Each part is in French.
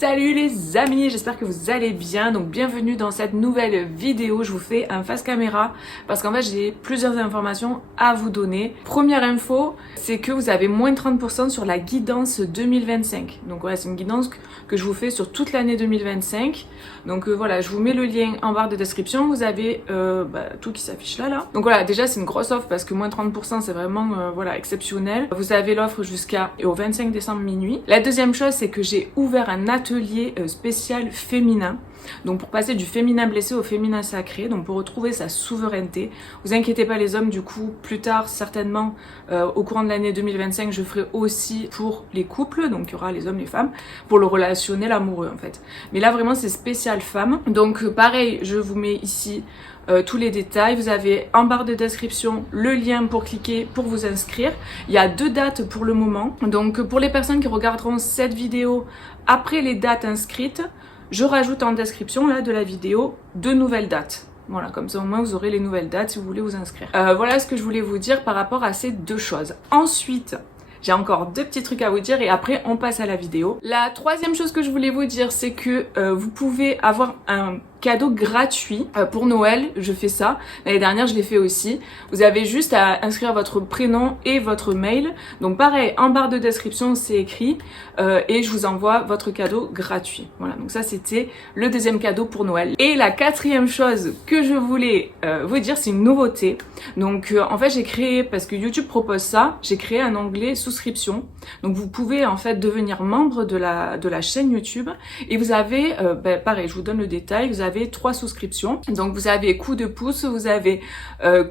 Salut les amis, j'espère que vous allez bien. Donc bienvenue dans cette nouvelle vidéo. Je vous fais un face caméra parce qu'en fait j'ai plusieurs informations à vous donner. Première info, c'est que vous avez moins de 30% sur la guidance 2025. Donc voilà, c'est une guidance que je vous fais sur toute l'année 2025. Donc voilà, je vous mets le lien en barre de description. Vous avez tout qui s'affiche là. Donc voilà, déjà c'est une grosse offre parce que moins de 30% c'est vraiment voilà, exceptionnel. Vous avez l'offre jusqu'au 25 décembre minuit. La deuxième chose, c'est que j'ai ouvert un atelier spécial féminin. Donc pour passer du féminin blessé au féminin sacré, donc pour retrouver sa souveraineté. Vous inquiétez pas les hommes, du coup plus tard certainement au courant de l'année 2025 je ferai aussi pour les couples, donc il y aura les hommes, les femmes, pour le relationnel amoureux en fait. Mais là vraiment c'est spécial femmes. Donc pareil, je vous mets ici tous les détails. Vous avez en barre de description le lien pour cliquer pour vous inscrire. Il y a 2 dates pour le moment. Donc pour les personnes qui regarderont cette vidéo après les dates inscrites, je rajoute en description là de la vidéo 2 nouvelles dates. Voilà, comme ça au moins vous aurez les nouvelles dates si vous voulez vous inscrire. Voilà ce que je voulais vous dire par rapport à ces 2 choses. Ensuite, j'ai encore 2 petits trucs à vous dire et après on passe à la vidéo. La troisième chose que je voulais vous dire, c'est que vous pouvez avoir un cadeau gratuit pour Noël. Je fais ça. L'année dernière, je l'ai fait aussi. Vous avez juste à inscrire votre prénom et votre mail. Donc pareil, en barre de description, c'est écrit et je vous envoie votre cadeau gratuit. Voilà, donc ça c'était le deuxième cadeau pour Noël. Et la quatrième chose que je voulais vous dire, c'est une nouveauté. Donc en fait, j'ai créé, parce que YouTube propose ça, j'ai créé un onglet souscription. Donc vous pouvez en fait devenir membre de la chaîne YouTube et vous avez, pareil, je vous donne le détail, vous avez 3 souscriptions. Donc vous avez coup de pouce, vous avez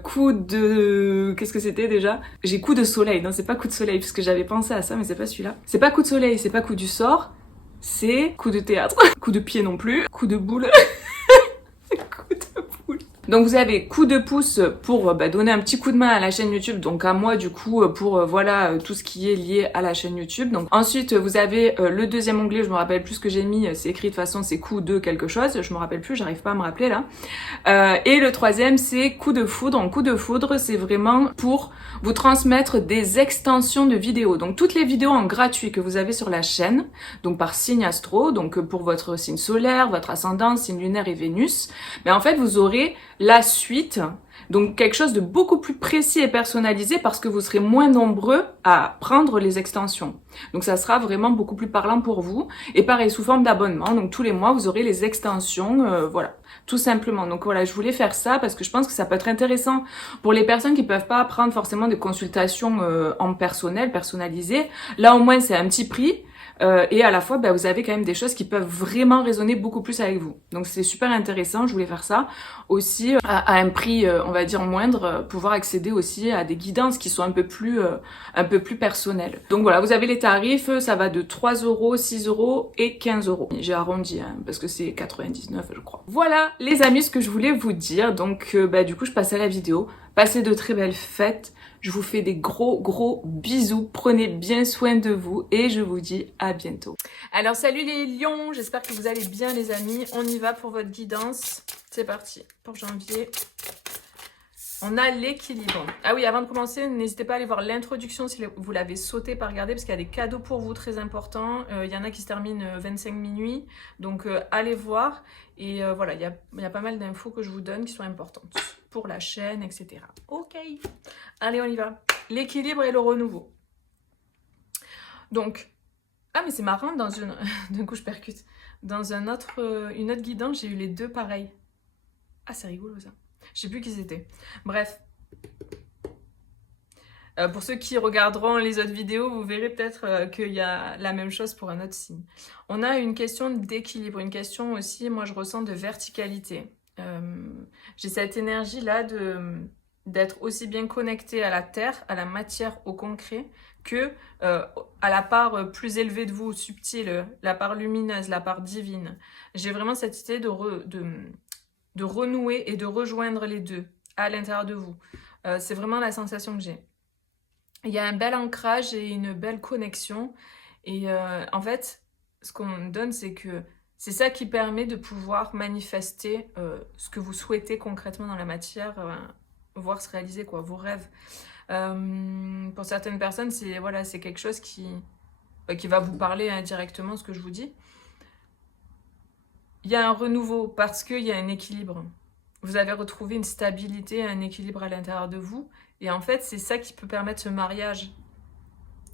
coup de... Qu'est-ce que c'était déjà? J'ai coup de soleil, non c'est pas coup de soleil parce que j'avais pensé à ça mais c'est pas celui-là. C'est pas coup de soleil, c'est pas coup du sort, c'est coup de théâtre. Coup de pied non plus, coup de boule. Coup de boule. Donc vous avez coup de pouce pour donner un petit coup de main à la chaîne YouTube, donc à moi du coup pour voilà tout ce qui est lié à la chaîne YouTube. Donc ensuite vous avez le deuxième onglet, je me rappelle plus ce que j'ai mis, c'est écrit de toute façon c'est coup de quelque chose, je me rappelle plus, j'arrive pas à me rappeler là. Et le troisième c'est coup de foudre. En coup de foudre c'est vraiment pour vous transmettre des extensions de vidéos. Donc toutes les vidéos en gratuit que vous avez sur la chaîne, donc par signe astro, donc pour votre signe solaire, votre ascendant, signe lunaire et Vénus, mais en fait vous aurez la suite, donc quelque chose de beaucoup plus précis et personnalisé parce que vous serez moins nombreux à prendre les extensions. Donc ça sera vraiment beaucoup plus parlant pour vous. Et pareil, sous forme d'abonnement, donc tous les mois vous aurez les extensions, voilà, tout simplement. Donc voilà, je voulais faire ça parce que je pense que ça peut être intéressant pour les personnes qui peuvent pas prendre forcément des consultations en personnel, personnalisées. Là au moins c'est un petit prix. Et à la fois, vous avez quand même des choses qui peuvent vraiment résonner beaucoup plus avec vous. Donc c'est super intéressant, je voulais faire ça. Aussi, à un prix, on va dire moindre, pouvoir accéder aussi à des guidances qui sont un peu plus personnelles. Donc voilà, vous avez les tarifs, ça va de 3 €, 6 € et 15 €. J'ai arrondi, hein, parce que c'est 99 je crois. Voilà les amis, ce que je voulais vous dire. Donc du coup, je passe à la vidéo. Passez de très belles fêtes. Je vous fais des gros bisous, prenez bien soin de vous et je vous dis à bientôt. Alors salut les lions, j'espère que vous allez bien les amis. On y va pour votre guidance. C'est parti pour janvier. On a l'équilibre. Ah oui, avant de commencer, n'hésitez pas à aller voir l'introduction si vous l'avez sauté, pas regarder parce qu'il y a des cadeaux pour vous très importants. Il y en a qui se terminent 25 minuit, donc allez voir. Et voilà, il y a pas mal d'infos que je vous donne qui sont importantes pour la chaîne, etc. Ok, allez on y va. L'équilibre et le renouveau. Donc, ah mais c'est marrant, dans une... d'un coup je percute. Dans une autre guidance, j'ai eu les 2 pareils. Ah c'est rigolo ça. Je sais plus qui c'était. Bref. Pour ceux qui regarderont les autres vidéos, vous verrez peut-être qu'il y a la même chose pour un autre signe. On a une question d'équilibre, une question aussi, moi je ressens de verticalité. J'ai cette énergie-là d'être aussi bien connectée à la terre, à la matière, au concret, que à la part plus élevée de vous, subtile, la part lumineuse, la part divine. J'ai vraiment cette idée de renouer et de rejoindre les deux à l'intérieur de vous. C'est vraiment la sensation que j'ai. Il y a un bel ancrage et une belle connexion. Et en fait, ce qu'on me donne, c'est que c'est ça qui permet de pouvoir manifester ce que vous souhaitez concrètement dans la matière, voir se réaliser quoi, vos rêves. Pour certaines personnes, c'est voilà, c'est quelque chose qui va vous parler indirectement, ce que je vous dis. il y a un renouveau parce qu'il y a un équilibre. Vous avez retrouvé une stabilité, un équilibre à l'intérieur de vous. Et en fait, c'est ça qui peut permettre ce mariage.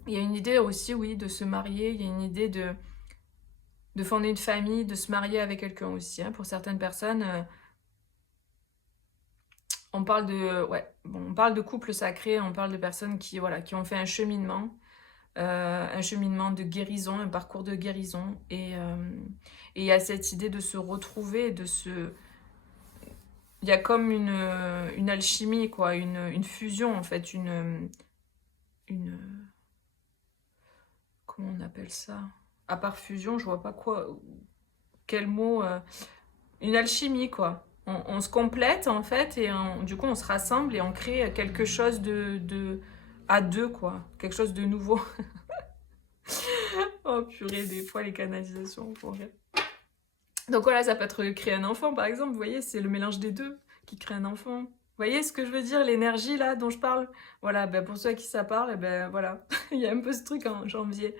Il y a une idée aussi, oui, de se marier. Il y a une idée de fonder une famille, de se marier avec quelqu'un aussi. Hein. Pour certaines personnes, on parle on parle de couple sacré, on parle de personnes qui, voilà, qui ont fait un cheminement de guérison, un parcours de guérison. Et il y a cette idée de se retrouver, il y a comme une alchimie, quoi, une fusion, en fait, une... Comment on appelle ça? À part fusion, je vois pas quel mot... une alchimie, quoi. On se complète, en fait, et du coup, on se rassemble et on crée quelque chose à deux, quoi. Quelque chose de nouveau. Oh, purée, des fois, les canalisations, pour rire. Donc voilà, ça peut être créer un enfant, par exemple. Vous voyez, c'est le mélange des deux qui crée un enfant. Vous voyez ce que je veux dire, l'énergie, là, dont je parle? Voilà, ben, pour ceux à qui ça parle, eh ben, voilà. Il y a un peu ce truc en janvier.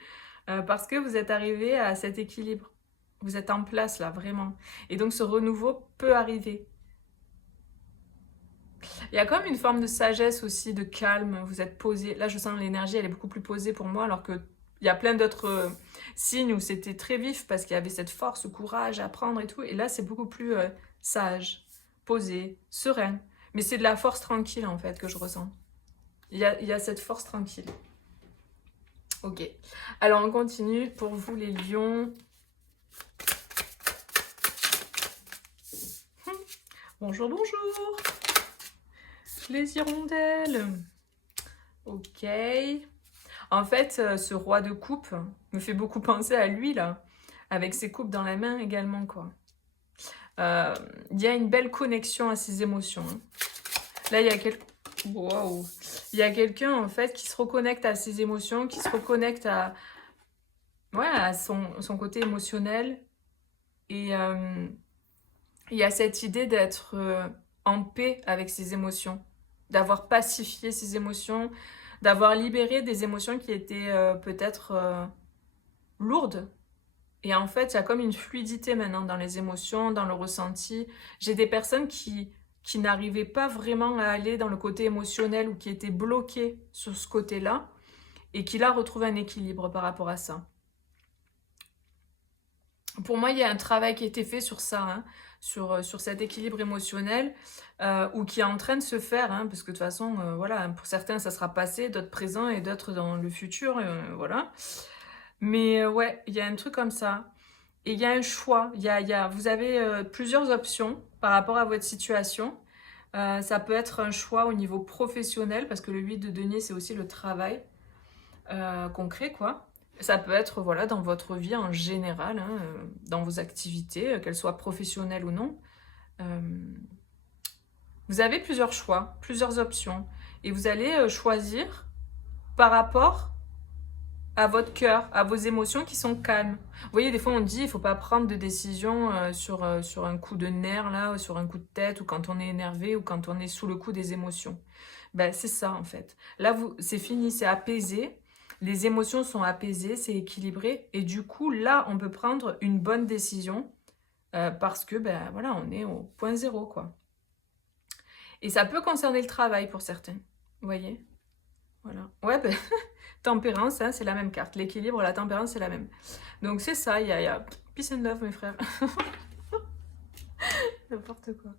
Parce que vous êtes arrivé à cet équilibre. Vous êtes en place, là, vraiment. Et donc, ce renouveau peut arriver. Il y a comme une forme de sagesse aussi, de calme. Vous êtes posé. Là, je sens l'énergie, elle est beaucoup plus posée pour moi, alors que il y a plein d'autres signes où c'était très vif parce qu'il y avait cette force, ce courage à prendre et tout. Et là, c'est beaucoup plus sage, posé, serein. Mais c'est de la force tranquille, en fait, que je ressens. Il y a cette force tranquille. Ok. Alors, on continue. Pour vous, les lions. Bonjour, bonjour. Les hirondelles. Ok. En fait, ce roi de coupe me fait beaucoup penser à lui, là. Avec ses coupes dans la main également, quoi. Il y a une belle connexion à ses émotions. Hein. Là, il y a wow. Il y a quelqu'un, en fait, qui se reconnecte à ses émotions, qui se reconnecte à son côté émotionnel. Et il y a cette idée d'être en paix avec ses émotions, d'avoir pacifié ses émotions, d'avoir libéré des émotions qui étaient peut-être lourdes. Et en fait, il y a comme une fluidité maintenant dans les émotions, dans le ressenti. J'ai des personnes qui n'arrivaient pas vraiment à aller dans le côté émotionnel ou qui étaient bloquées sur ce côté-là et qui là retrouvent un équilibre par rapport à ça. Pour moi, il y a un travail qui a été fait sur ça, hein, sur cet équilibre émotionnel ou qui est en train de se faire, hein, parce que de toute façon, voilà, pour certains, ça sera passé, d'autres présents et d'autres dans le futur, voilà. Mais ouais, il y a un truc comme ça. Et il y a un choix. Vous avez plusieurs options par rapport à votre situation. Ça peut être un choix au niveau professionnel, parce que le 8 de denier, c'est aussi le travail concret, quoi. Ça peut être voilà, dans votre vie en général, hein, dans vos activités, qu'elles soient professionnelles ou non. Vous avez plusieurs choix, plusieurs options. Et vous allez choisir par rapport à votre cœur, à vos émotions qui sont calmes. Vous voyez, des fois on dit il ne faut pas prendre de décision sur un coup de nerf, là, ou sur un coup de tête, ou quand on est énervé, ou quand on est sous le coup des émotions. Ben, c'est ça en fait. Là, c'est fini, c'est apaisé. Les émotions sont apaisées, c'est équilibré. Et du coup, là, on peut prendre une bonne décision parce que, ben voilà, on est au point zéro, quoi. Et ça peut concerner le travail pour certains. Vous voyez? Voilà. Ouais, ben, tempérance, hein, c'est la même carte. L'équilibre, la tempérance, c'est la même. Donc c'est ça, il y a peace and love, mes frères. N'importe quoi.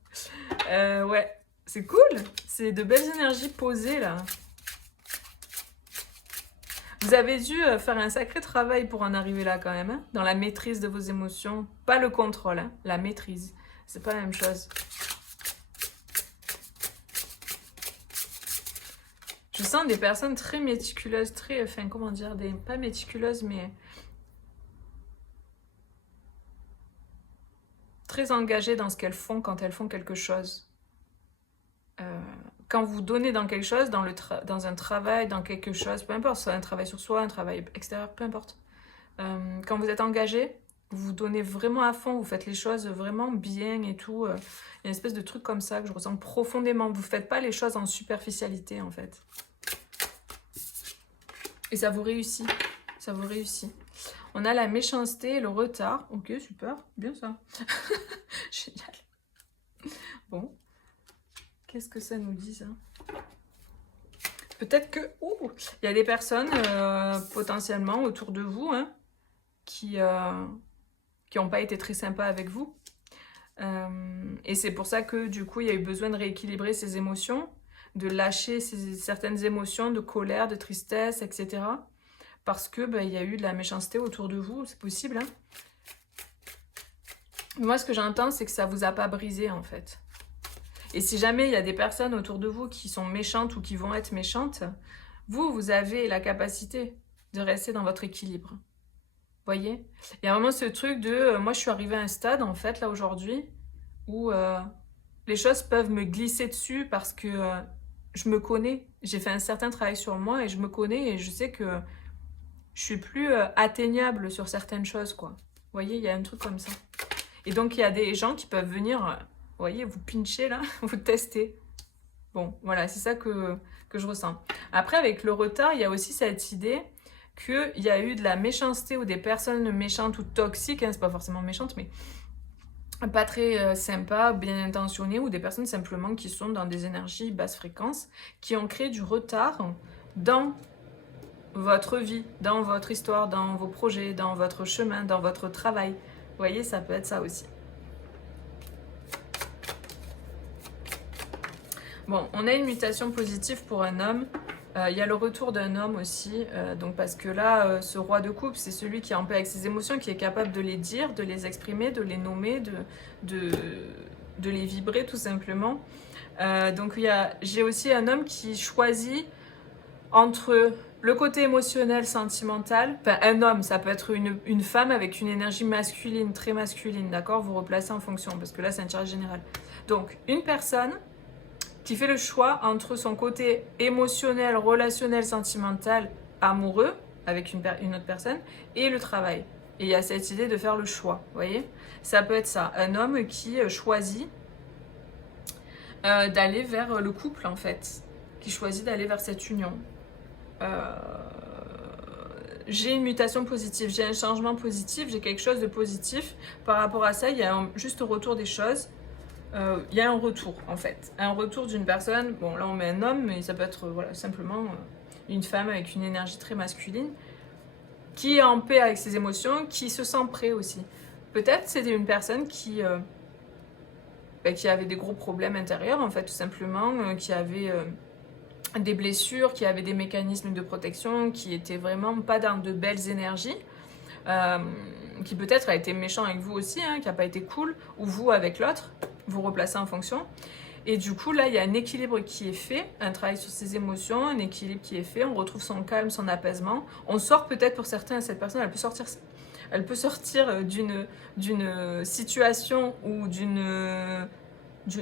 Ouais, c'est cool. C'est de belles énergies posées, là. Vous avez dû faire un sacré travail pour en arriver là, quand même. Hein, dans la maîtrise de vos émotions. Pas le contrôle, hein, la maîtrise. C'est pas la même chose. Je sens des personnes très méticuleuses, enfin, comment dire, pas méticuleuses, mais très engagées dans ce qu'elles font quand elles font quelque chose. Quand vous donnez dans quelque chose, dans un travail, dans quelque chose, peu importe, soit un travail sur soi, un travail extérieur, peu importe. Quand vous êtes engagé, vous donnez vraiment à fond, vous faites les choses vraiment bien et tout. Il y a une espèce de truc comme ça que je ressens profondément. Vous ne faites pas les choses en superficialité, en fait. Et ça vous réussit. Ça vous réussit. On a la méchanceté et le retard. Ok, super, bien ça. Génial. Bon, qu'est-ce que ça nous dit ça? Peut-être que il y a des personnes potentiellement autour de vous hein, qui n'ont pas été très sympas avec vous. Et c'est pour ça que du coup il y a eu besoin de rééquilibrer ses émotions, de lâcher certaines émotions de colère, de tristesse, etc. Parce que il y a eu de la méchanceté autour de vous, c'est possible. Hein. Moi ce que j'entends c'est que ça vous a pas brisé en fait. Et si jamais il y a des personnes autour de vous qui sont méchantes ou qui vont être méchantes, vous avez la capacité de rester dans votre équilibre. Voyez, il y a vraiment ce truc de moi je suis arrivée à un stade en fait là aujourd'hui où les choses peuvent me glisser dessus parce que je me connais, j'ai fait un certain travail sur moi et je me connais et je sais que je suis plus atteignable sur certaines choses quoi. Vous voyez, il y a un truc comme ça. Et donc il y a des gens qui peuvent venir, vous voyez, vous pincher là, vous tester. Bon, voilà, c'est ça que je ressens. Après avec le retard, il y a aussi cette idée qu'il y a eu de la méchanceté ou des personnes méchantes ou toxiques, hein, c'est pas forcément méchante, mais pas très sympas, bien intentionnées, ou des personnes simplement qui sont dans des énergies basse fréquence, qui ont créé du retard dans votre vie, dans votre histoire, dans vos projets, dans votre chemin, dans votre travail. Vous voyez, ça peut être ça aussi. Bon, on a une mutation positive pour un homme. Il y a le retour d'un homme aussi, donc parce que là, ce roi de coupe, c'est celui qui est en paix avec ses émotions, qui est capable de les dire, de les exprimer, de les nommer, de les vibrer tout simplement. Donc j'ai aussi un homme qui choisit entre le côté émotionnel, sentimental, enfin un homme, ça peut être une femme avec une énergie masculine, très masculine, d'accord? Vous replacez en fonction, parce que là c'est un tirage général. Donc une personne qui fait le choix entre son côté émotionnel, relationnel, sentimental, amoureux, avec une autre personne, et le travail. Et il y a cette idée de faire le choix, vous voyez? Ça peut être ça, un homme qui choisit d'aller vers le couple, en fait, qui choisit d'aller vers cette union. J'ai une mutation positive, j'ai un changement positif, j'ai quelque chose de positif. Par rapport à ça, il y a un juste retour des choses. Il y a un retour en fait, un retour d'une personne, bon là on met un homme mais ça peut être voilà, simplement une femme avec une énergie très masculine qui est en paix avec ses émotions, qui se sent prêt aussi. Peut-être c'était une personne qui avait des gros problèmes intérieurs en fait tout simplement, qui avait des blessures, qui avait des mécanismes de protection, qui était vraiment pas dans de belles énergies. Qui peut-être a été méchant avec vous aussi, hein, qui n'a pas été cool, ou vous avec l'autre, vous replacez en fonction. Et du coup, là, il y a un équilibre qui est fait, un travail sur ses émotions, un équilibre qui est fait, on retrouve son calme, son apaisement. On sort peut-être pour certains, cette personne, elle peut sortir d'une situation ou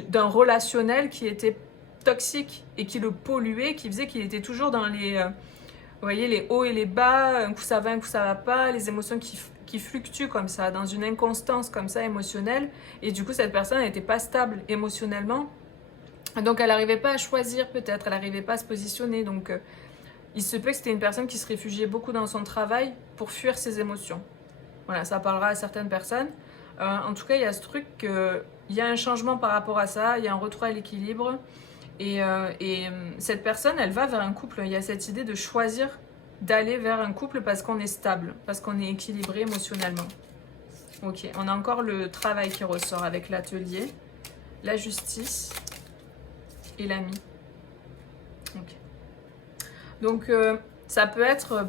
d'un relationnel qui était toxique et qui le polluait, qui faisait qu'il était toujours dans les... vous voyez, les hauts et les bas, un coup ça va, un coup ça va pas, les émotions qui fluctuent comme ça, dans une inconstance comme ça émotionnelle. Et du coup, cette personne n'était pas stable émotionnellement. Donc, elle n'arrivait pas à choisir peut-être, elle n'arrivait pas à se positionner. Donc, il se peut que c'était une personne qui se réfugiait beaucoup dans son travail pour fuir ses émotions. Voilà, ça parlera à certaines personnes. En tout cas, il y a ce truc qu'il y a un changement par rapport à ça, il y a un retour à l'équilibre. Et cette personne, elle va vers un couple. Il y a cette idée de choisir d'aller vers un couple parce qu'on est stable, parce qu'on est équilibré émotionnellement. Ok, on a encore le travail qui ressort avec l'atelier, la justice et l'ami. Ok. Donc, ça peut être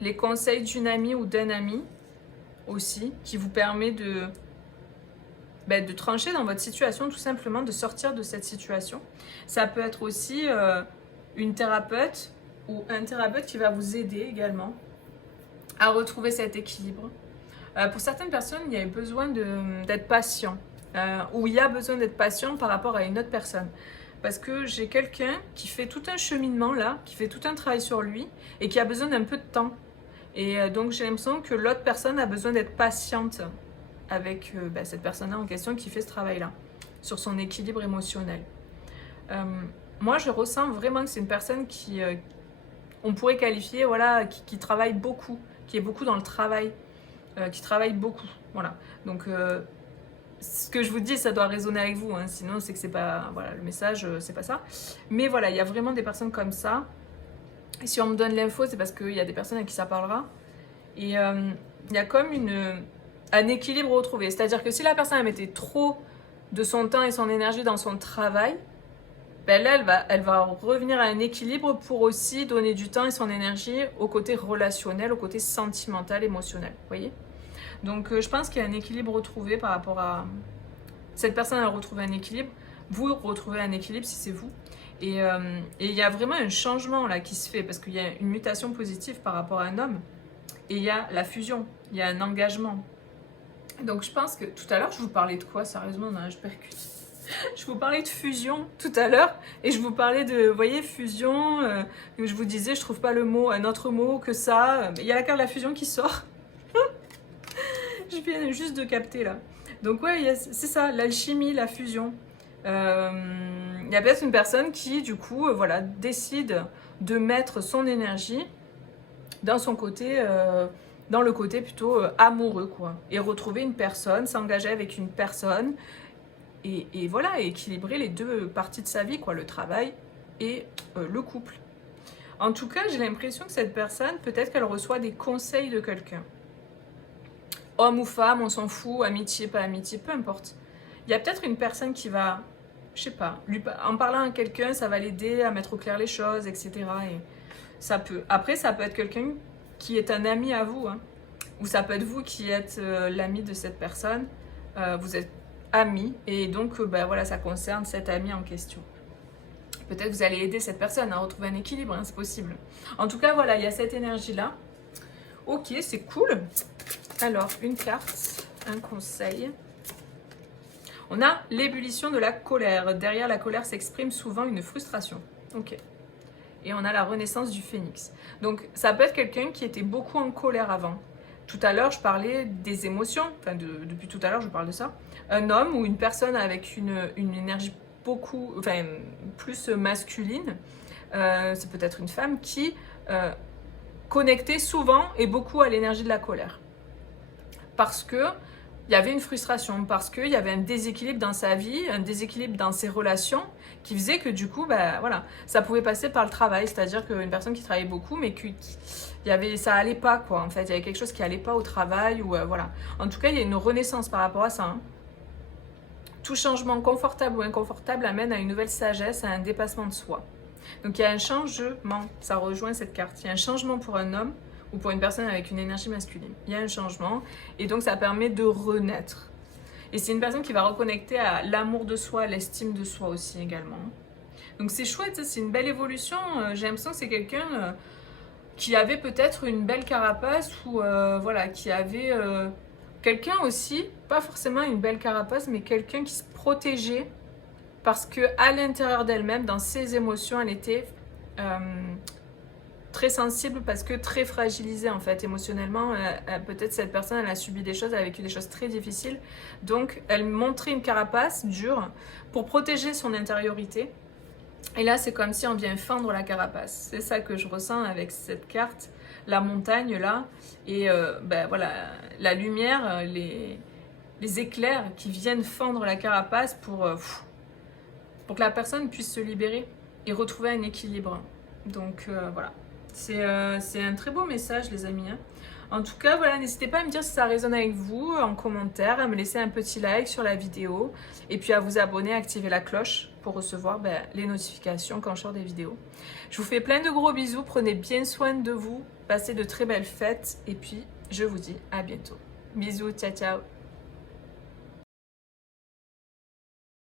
les conseils d'une amie ou d'un ami aussi, qui vous permet de trancher dans votre situation, tout simplement, de sortir de cette situation. Ça peut être aussi une thérapeute ou un thérapeute qui va vous aider également à retrouver cet équilibre. Pour certaines personnes, il y a besoin d'être patient, ou il y a besoin d'être patient par rapport à une autre personne. Parce que j'ai quelqu'un qui fait tout un cheminement là, qui fait tout un travail sur lui et qui a besoin d'un peu de temps. Et donc j'ai l'impression que l'autre personne a besoin d'être patiente avec cette personne-là en question qui fait ce travail-là, sur son équilibre émotionnel. Moi, je ressens vraiment que c'est une personne qui on pourrait qualifier, voilà, qui travaille beaucoup, qui est beaucoup dans le travail, qui travaille beaucoup, voilà. Donc, ce que je vous dis, ça doit résonner avec vous, hein, sinon c'est que c'est pas, voilà, le message, c'est pas ça. Mais voilà, il y a vraiment des personnes comme ça. Et si on me donne l'info, c'est parce qu'il y a des personnes à qui ça parlera. Et il y a comme un équilibre retrouvé. C'est-à-dire que si la personne elle mettait trop de son temps et son énergie dans son travail, ben là, elle va revenir à un équilibre pour aussi donner du temps et son énergie au côté relationnel, au côté sentimental, émotionnel. Vous voyez? Donc, je pense qu'il y a un équilibre retrouvé par rapport à... Cette personne, elle retrouve un équilibre. Vous retrouvez un équilibre si c'est vous. Et il y a vraiment un changement là qui se fait parce qu'il y a une mutation positive par rapport à un homme. Et il y a la fusion, il y a un engagement. Donc je pense que tout à l'heure, je vous parlais de quoi? Sérieusement, non, je percute. Je vous parlais de fusion tout à l'heure et je vous parlais de, vous voyez, fusion. Je vous disais, je trouve pas le mot, un autre mot que ça. Il y a la carte de la fusion qui sort. Je viens juste de capter là. Donc ouais, c'est ça, l'alchimie, la fusion. Il y a peut-être une personne qui, du coup, voilà, décide de mettre son énergie dans son côté, dans le côté plutôt amoureux, quoi. Et retrouver une personne, s'engager avec une personne, et voilà, équilibrer les deux parties de sa vie, quoi, le travail et le couple. En tout cas, j'ai l'impression que cette personne, peut-être qu'elle reçoit des conseils de quelqu'un. Homme ou femme, on s'en fout, amitié, pas amitié, peu importe. Il y a peut-être une personne qui va, je sais pas, en parlant à quelqu'un, ça va l'aider à mettre au clair les choses, etc. Et ça peut. Après, ça peut être quelqu'un qui est un ami à vous, hein. Ou ça peut être vous qui êtes l'ami de cette personne. Vous êtes amis, et donc ben, voilà, ça concerne cet ami en question. Peut-être vous allez aider cette personne à retrouver un équilibre, hein, c'est possible. En tout cas, voilà, il y a cette énergie-là. Ok, c'est cool. Alors, une carte, un conseil. On a l'ébullition de la colère. Derrière la colère s'exprime souvent une frustration. Ok. Et on a la renaissance du phénix. Donc, ça peut être quelqu'un qui était beaucoup en colère avant. Tout à l'heure, je parlais des émotions. Enfin, depuis tout à l'heure, je parle de ça. Un homme ou une personne avec une énergie beaucoup, enfin, plus masculine. C'est peut-être une femme qui connectait souvent et beaucoup à l'énergie de la colère. Parce que il y avait une frustration, parce qu'il y avait un déséquilibre dans sa vie, un déséquilibre dans ses relations, qui faisait que du coup, bah, voilà, ça pouvait passer par le travail, c'est-à-dire qu'une personne qui travaillait beaucoup, mais ça allait pas, quoi, en fait, il y avait quelque chose qui allait pas au travail, ou voilà. En tout cas, il y a une renaissance par rapport à ça, hein. Tout changement confortable ou inconfortable amène à une nouvelle sagesse, à un dépassement de soi. Donc il y a un changement, ça rejoint cette carte, il y a un changement pour un homme, ou pour une personne avec une énergie masculine. Il y a un changement et donc ça permet de renaître. Et c'est une personne qui va reconnecter à l'amour de soi, l'estime de soi aussi également. Donc c'est chouette, c'est une belle évolution. J'ai l'impression que c'est quelqu'un qui avait peut-être une belle carapace ou voilà, qui avait quelqu'un aussi, pas forcément une belle carapace, mais quelqu'un qui se protégeait parce que à l'intérieur d'elle-même, dans ses émotions, elle était très sensible parce que très fragilisée en fait émotionnellement. Peut-être cette personne elle a subi des choses, elle a vécu des choses très difficiles, donc elle montrait une carapace dure pour protéger son intériorité. Et là c'est comme si on vient fendre la carapace, c'est ça que je ressens avec cette carte, la montagne là, et ben voilà, la lumière, les éclairs qui viennent fendre la carapace pour que la personne puisse se libérer et retrouver un équilibre. Donc voilà. C'est un très beau message les amis, hein. En tout cas voilà, n'hésitez pas à me dire si ça résonne avec vous en commentaire, à me laisser un petit like sur la vidéo et puis à vous abonner, à activer la cloche pour recevoir les notifications quand je sors des vidéos. Je vous fais plein de gros bisous, prenez bien soin de vous, passez de très belles fêtes et puis je vous dis à bientôt. Bisous, ciao ciao.